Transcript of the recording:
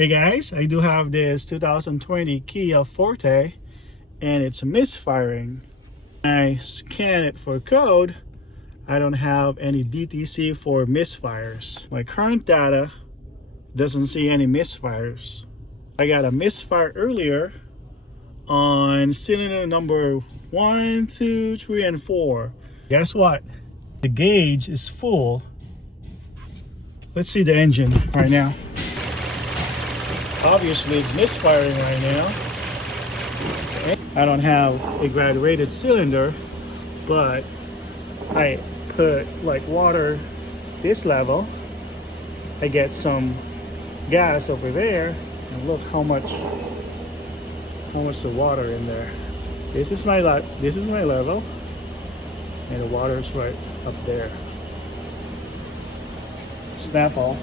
Hey guys, I do have this 2020 Kia Forte and it's misfiring. I scan it for code. I don't have any DTC for misfires. My current data doesn't see any misfires. I got a misfire earlier on cylinder number 1, 2, 3, and 4. Guess what? The gauge is full. Let's see the engine right now. Obviously it's misfiring right now. I don't have a graduated cylinder, but I put like water this level. I get some gas over there, and look how much the water in there. This is my level, and the water is right up there. Snap all.